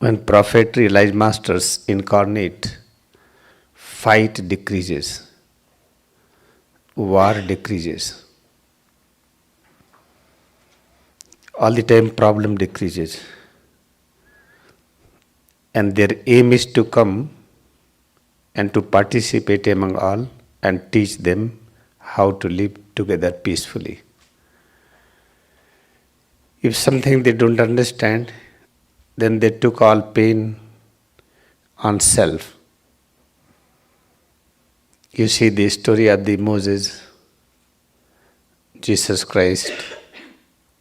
When prophet realized masters incarnate, fight decreases, war decreases. All the time problem decreases. And their aim is to come and to participate among all and teach them how to live together peacefully. If something they don't understand, then they took all pain on self. You see the story of the Moses, Jesus Christ,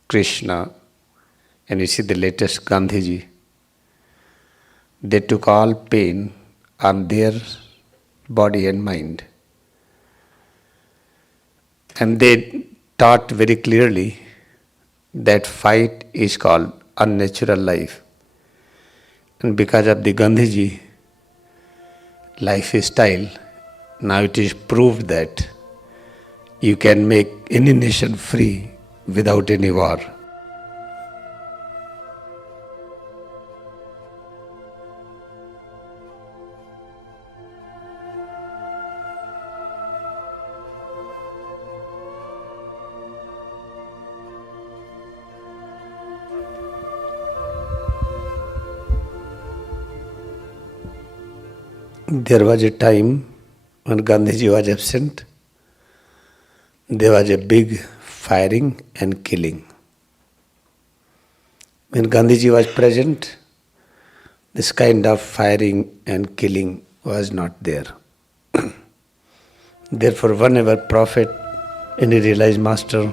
Krishna, and you see the latest Gandhiji. They took all pain on their body and mind. And they taught very clearly that fight is called unnatural life. And because of the Gandhiji lifestyle, now it is proved that you can make any nation free without any war. There was a time when Gandhiji was absent, there was a big firing and killing. When Gandhiji was present, this kind of firing and killing was not there. Therefore, whenever prophet, any realized master,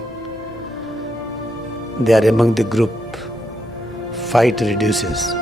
they are among the group, fight reduces.